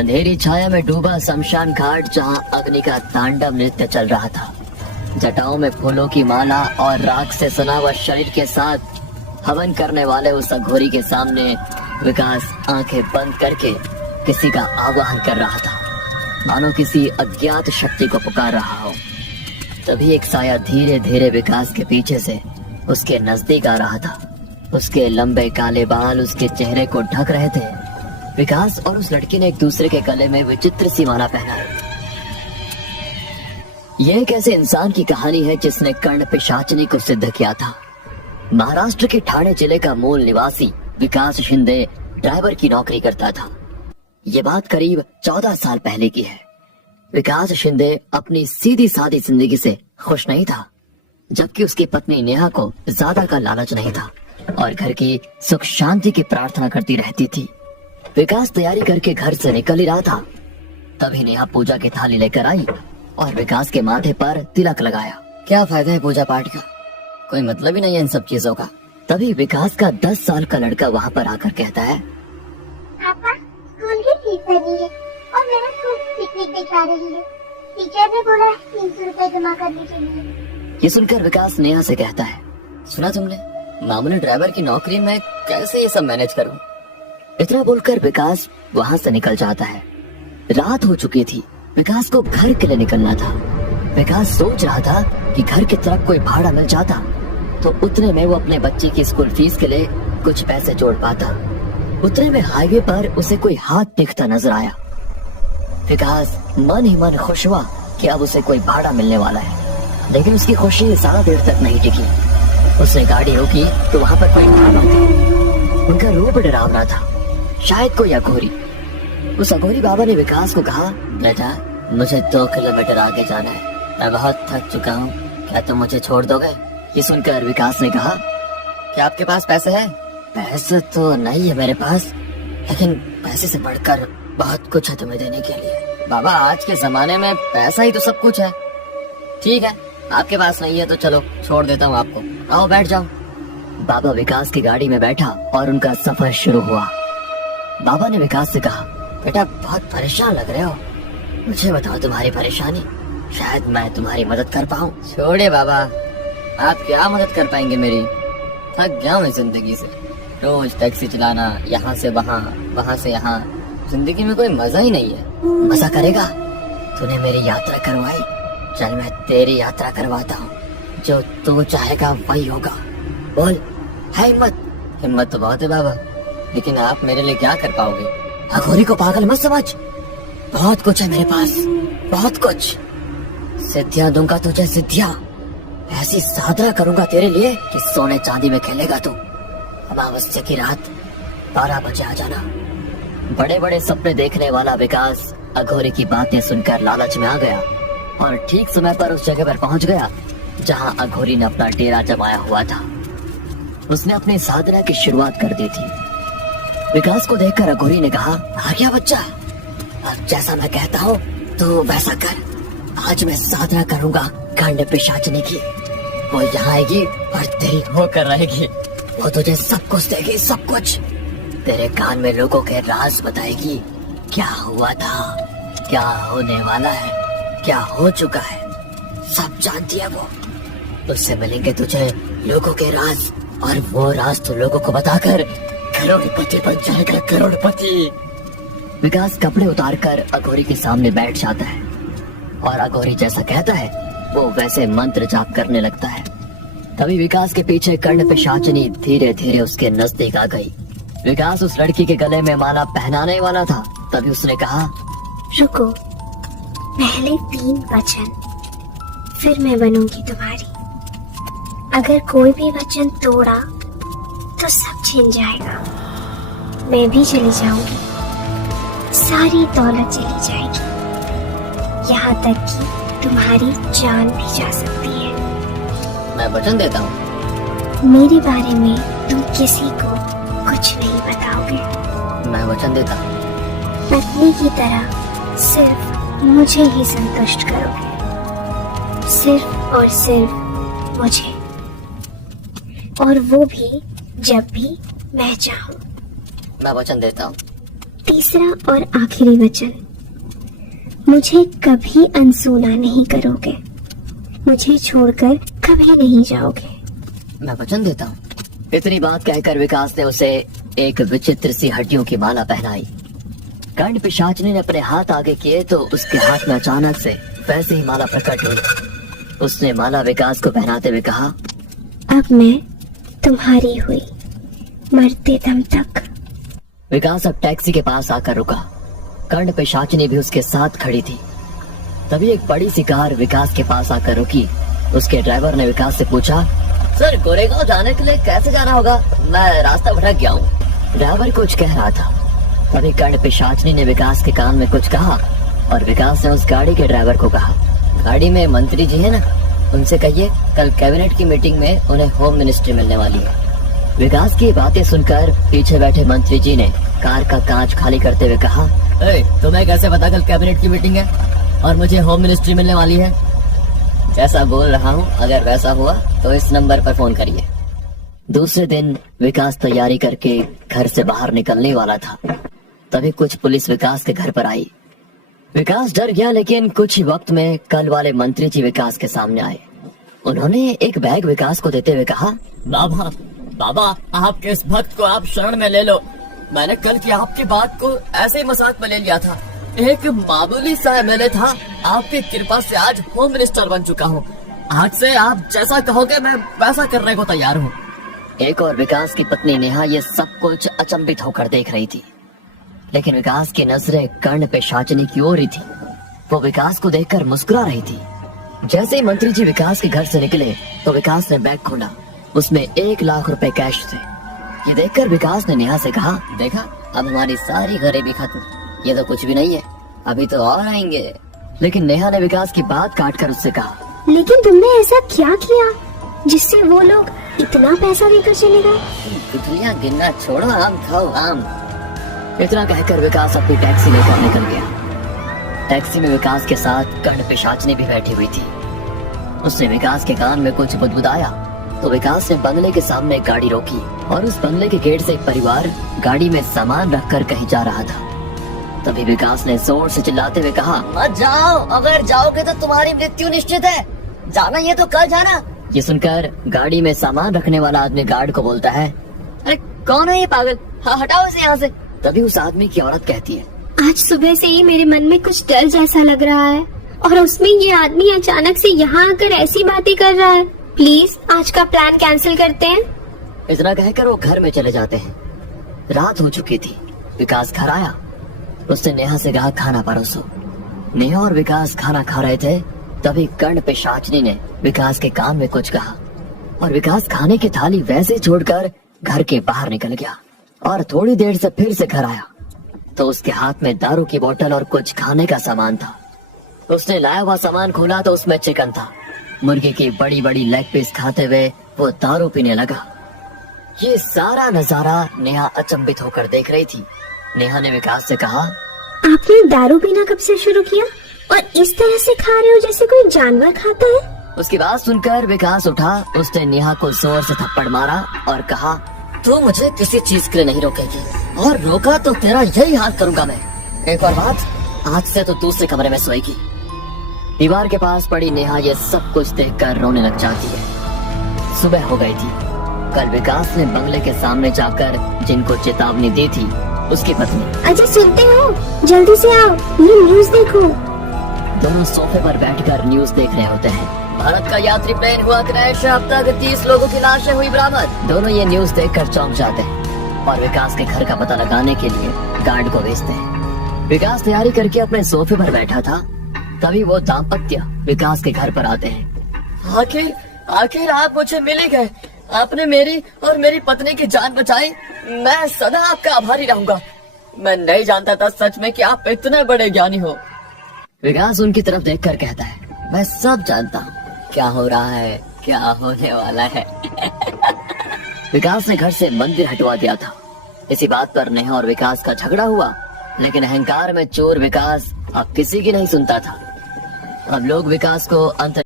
अंधेरी छाया में डूबा शमशान घाट, जहां अग्नि का तांडव नृत्य चल रहा था। जटाओं में फूलों की माला और राख से सना हुआ शरीर के साथ हवन करने वाले उस अघोरी के सामने विकास आंखें बंद करके किसी का आवाहन कर रहा था, मानो किसी अज्ञात शक्ति को पुकार रहा हो। तभी एक साया धीरे धीरे विकास के पीछे से उसके नजदीक आ रहा था। उसके लंबे काले बाल उसके चेहरे को ढक रहे थे। विकास और उस लड़की ने एक दूसरे के गले में विचित्र सी माला पहना है। यह एक ऐसे इंसान की कहानी है जिसने कर्ण पिशाचनी को सिद्ध किया था। महाराष्ट्र के ठाणे जिले का मूल निवासी विकास शिंदे ड्राइवर की नौकरी करता था। ये बात करीब 14 साल पहले की है। विकास शिंदे अपनी सीधी सादी जिंदगी से खुश नहीं था, जबकि उसकी पत्नी नेहा को ज्यादा का लालच नहीं था और घर की सुख शांति की प्रार्थना करती रहती थी। विकास तैयारी करके घर से निकल ही रहा था, तभी नेहा पूजा की थाली लेकर आई और विकास के माथे पर तिलक लगाया। क्या फायदा है पूजा पाठ का, कोई मतलब ही नहीं है इन सब चीजों का। तभी विकास का 10 साल का लड़का वहाँ पर आकर कहता है, पापा, स्कूल की फीस भरनी है और मेरा स्कूल पिकनिक दिखा रही है। टीचर ने बोला 300 रुपए जमा करने के लिए। ये सुनकर विकास नेहा से कहता है, सुना तुमने, मामूली ड्राइवर की नौकरी में कैसे ये सब मैनेज करूं। इतना बोलकर विकास वहाँ से निकल जाता है। रात हो चुकी थी, विकास को घर के लिए निकलना था। विकास सोच रहा था कि घर की तरफ कोई भाड़ा मिल जाता तो उतने में वो अपने बच्चे की स्कूल फीस के लिए कुछ पैसे जोड़ पाता। उतने में हाईवे पर उसे कोई हाथ दिखता नजर आया। विकास मन ही मन खुश हुआ कि अब उसे कोई भाड़ा मिलने वाला है, लेकिन उसकी खुशी ज्यादा देर तक नहीं टिकी। उसने गाड़ी रोकी तो वहाँ पर कोई बाबा थे। उनका रूप डरावना था, शायद कोई अघोरी। उस अघोरी बाबा ने विकास को कहा, बेटा मुझे 2 किलोमीटर आगे जाना है, मैं बहुत थक चुका हूँ, क्या तुम मुझे छोड़ दोगे। ये सुनकर विकास ने कहा, क्या आपके पास पैसे है। पैसे तो नहीं है मेरे पास, लेकिन पैसे से बढ़कर बहुत कुछ है तुम्हें देने के लिए। बाबा आज के जमाने में पैसा ही तो सब कुछ है। ठीक है, आपके पास नहीं है तो चलो छोड़ देता हूँ आपको, आओ बैठ जाओ। बाबा विकास की गाड़ी में बैठा और उनका सफर शुरू हुआ। बाबा ने विकास से कहा, बेटा बहुत परेशान लग रहे हो, मुझे बताओ तुम्हारी परेशानी, शायद मैं तुम्हारी मदद कर पाऊँ। छोड़िए बाबा, आप क्या मदद कर पाएंगे मेरी, थक गया हूँ जिंदगी से। रोज टैक्सी चलाना, यहाँ से वहाँ, वहाँ से यहाँ, जिंदगी में कोई मजा ही नहीं है। मजा करेगा, तूने मेरी यात्रा करवाई, चल मैं तेरी यात्रा करवाता हूँ, जो तू चाहेगा वही होगा। बोल, है हिम्मत। हिम्मत तो बहुत है बाबा, लेकिन आप मेरे लिए क्या कर पाओगे। अघोरी को पागल मत समझ, बहुत कुछ है मेरे पास, बहुत कुछ। सिद्धियां दूंगा तुझे, सिद्धियां ऐसी साधना करूंगा तेरे लिए कि सोने चांदी में खेलेगा तू। अमावस्या की रात 12 बजे आ जाना। बड़े बड़े सपने देखने वाला विकास अघोरी की बातें सुनकर लालच में आ गया और ठीक समय पर उस जगह पर पहुंच गया जहां अघोरी ने अपना डेरा जमाया हुआ था। उसने अपनी साधना की शुरुआत कर दी थी। विकास को देखकर अघोरी ने कहा, आ गया बच्चा, अब जैसा मैं कहता हूँ तो वैसा कर। आज मैं साधना करूंगा कर्ण पिशाचनी की, वो यहाँ आएगी और तेरी होकर रहेगी। वो तुझे सब कुछ देगी, सब कुछ। तेरे कान में लोगों के राज बताएगी, क्या हुआ था, क्या होने वाला है, क्या हो चुका है, सब जानती है वो। उससे मिलेंगे तुझे लोगों के राज और वो राज तो लोगों को बताकर करोड़पति बन जाएगा, करोड़पति। विकास कपड़े उतारकर अघोरी के सामने बैठ जाता है और अघोरी जैसा कहता है वो वैसे मंत्र जाप करने लगता है। तभी विकास के पीछे कर्ण पिशाचनी धीरे धीरे उसके नजदीक आ गई। विकास उस लड़की के गले में माला पहनाने वाला था, तभी उसने कहा, रुको, पहले 3 वचन, फिर मैं बनूंगी तुम्हारी। अगर कोई भी वचन तोड़ा तो सब छिन जाएगा, मैं भी चली जाऊंगी, सारी दौलत चली जाएगी, यहाँ तक कि तुम्हारी जान भी जा सकती है। मैं वचन देता हूँ, मेरे बारे में तुम किसी को कुछ नहीं बताओगे। मैं वचन देता हूँ, पत्नी की तरह सिर्फ मुझे ही संतुष्ट करोगे, सिर्फ और सिर्फ मुझे, और वो भी जब भी मैं चाहूँ। मैं वचन देता हूँ। तीसरा और आखिरी वचन, मुझे कभी अनसुना नहीं करोगे, मुझे छोड़कर कभी नहीं जाओगे। मैं वचन देता हूँ। इतनी बात कहकर विकास ने उसे एक विचित्र सी हड्डियों की माला पहनाई। कर्ण पिशाचनी ने अपने हाथ आगे किए तो उसके हाथ में अचानक से वैसे ही माला प्रकट हुई। उसने माला विकास को पहनाते हुए कहा, अब मैं तुम्हारी हुई, मरते दम तक। विकास अब टैक्सी के पास आकर रुका। कर्ण पिशाचनी भी उसके साथ खड़ी थी। तभी एक बड़ी सी कार विकास के पास आकर रुकी। उसके ड्राइवर ने विकास से पूछा, सर गोरेगांव जाने के लिए कैसे जाना होगा? मैं रास्ता भटक गया हूँ। ड्राइवर कुछ कह रहा था। तभी कर्ण पिशाचनी ने विकास के कान में कुछ कहा और विकास ने उस गाड़ी के ड्राइवर को कहा, गाड़ी में मंत्री जी है ना, उनसे कहिए कल कैबिनेट की मीटिंग में उन्हें होम मिनिस्ट्री मिलने वाली है। विकास की बातें सुनकर पीछे बैठे मंत्री जी ने कार का कांच खाली करते हुए कहा, तुम्हें कैसे पता कल कैबिनेट की मीटिंग है और मुझे होम मिनिस्ट्री मिलने वाली है? जैसा बोल रहा हूँ अगर वैसा हुआ तो इस नंबर पर फोन करिए। दूसरे दिन विकास तैयारी करके घर से बाहर निकलने वाला था। तभी कुछ पुलिस विकास के घर पर आई। विकास डर गया, लेकिन कुछ ही वक्त में कल वाले मंत्री जी विकास के सामने आए। उन्होंने एक बैग विकास को देते हुए कहा, बाबा बाबा आपके इस भक्त को आप शरण में ले लो। मैंने कल की आपकी बात को ऐसे ही मजाक में ले लिया था। एक मामूली सा एमएलए था, आपकी कृपा से आज होम मिनिस्टर बन चुका हूँ। आज से आप जैसा कहोगे मैं वैसा करने को तैयार हूँ। एक और विकास की पत्नी नेहा ये सब कुछ अचंभित होकर देख रही थी, लेकिन विकास की नजरें कर्ण पिशाचनी की ओर ही थी। वो विकास को देखकर मुस्कुरा रही थी। जैसे ही मंत्री जी विकास के घर से निकले तो विकास ने बैग खोला। उसमें 1 लाख रुपए कैश थे। ये देखकर विकास ने नेहा से कहा, देखा अब हमारी सारी गरीबी खत्म। ये तो कुछ भी नहीं है, अभी तो और आएंगे। लेकिन नेहा ने विकास की बात काटकर उससे कहा, लेकिन तुमने ऐसा क्या किया जिससे वो लोग इतना पैसा देकर चले गए? गुठलियाँ गिनना छोड़ो, आम खाओ आम। इतना कहकर विकास अपनी टैक्सी लेकर निकल गया। टैक्सी में विकास के साथ कर्ण पिशाचनी भी बैठी हुई थी। उसने विकास के कान में कुछ बुदबुदाया तो विकास ने बंगले के सामने एक गाड़ी रोकी और उस बंगले के गेट से एक परिवार गाड़ी में सामान रखकर कहीं जा रहा था। तभी विकास ने जोर से चिल्लाते हुए कहा, मत जाओ, अगर जाओगे तो तुम्हारी मृत्यु निश्चित है। जाना ये तो कल जाना। ये सुनकर गाड़ी में सामान रखने वाला आदमी गार्ड को बोलता है, अरे कौन है ये पागल, हटाओ इसे यहाँ से। तभी उस आदमी की औरत कहती है, आज सुबह से ही मेरे मन में कुछ डर जैसा लग रहा है और उसमें ये आदमी अचानक से यहाँ आकर ऐसी बातें कर रहा है। प्लीज आज का प्लान कैंसिल करते हैं। इतना कहकर वो घर में चले जाते हैं। रात हो चुकी थी। विकास घर आया। उसने नेहा से कहा, खाना परोसो। नेहा और विकास खाना खा रहे थे। तभी कर्ण पिशाचनी ने विकास के कान में कुछ कहा और विकास खाने की थाली वैसे छोड़कर घर के बाहर निकल गया और थोड़ी देर से फिर से घर आया तो उसके हाथ में दारू की बोतल और कुछ खाने का सामान था। उसने लाया हुआ सामान खोला तो उसमें चिकन था। मुर्गी की बड़ी बड़ी लेग पीस खाते हुए वो दारू पीने लगा। ये सारा नजारा नेहा अचंभित होकर देख रही थी। नेहा ने विकास से कहा, आपने दारू पीना कब से शुरू किया और इस तरह से खा रहे हो जैसे कोई जानवर खाता है? उसकी बात सुनकर विकास उठा। उसने नेहा को जोर से थप्पड़ मारा और कहा, तू मुझे किसी चीज के लिए नहीं रोकेगी और रोका तो तेरा यही हाल करूंगा मैं। एक और बात, आज से तो दूसरे कमरे में सोएगी। दीवार के पास पड़ी नेहा ये सब कुछ देखकर रोने लग जाती है। सुबह हो गई थी। कल विकास ने बंगले के सामने जाकर जिनको चेतावनी दी थी उसकी पत्नी, अजय सुनते हो, जल्दी से आओ, ये न्यूज देखो। दोनों सोफे पर बैठकर न्यूज देख रहे होते हैं। भारत का यात्री प्लेन हुआ क्रैश, अब तक 30 लोगों की लाशें हुई बरामद। दोनों ये न्यूज देखकर चौंक जाते हैं और विकास के घर का पता लगाने के लिए गार्ड को भेजते हैं। विकास तैयारी करके अपने सोफे पर बैठा था। तभी वो दाम्पत्य विकास के घर पर आते हैं। आखिर आप मुझे मिल ही गए। आपने मेरी और मेरी पत्नी की जान बचाई। मैं सदा आपका आभारी रहूंगा। मैं नहीं जानता था सच में कि आप इतने बड़े ज्ञानी हो। विकास उनकी तरफ देखकर कहता है, मैं सब जानता हूँ क्या हो रहा है, क्या होने वाला है। विकास ने घर से मंदिर हटवा दिया था। इसी बात पर नेहा और विकास का झगड़ा हुआ, लेकिन अहंकार में चोर विकास अब किसी की नहीं सुनता था। अब लोग विकास को अंत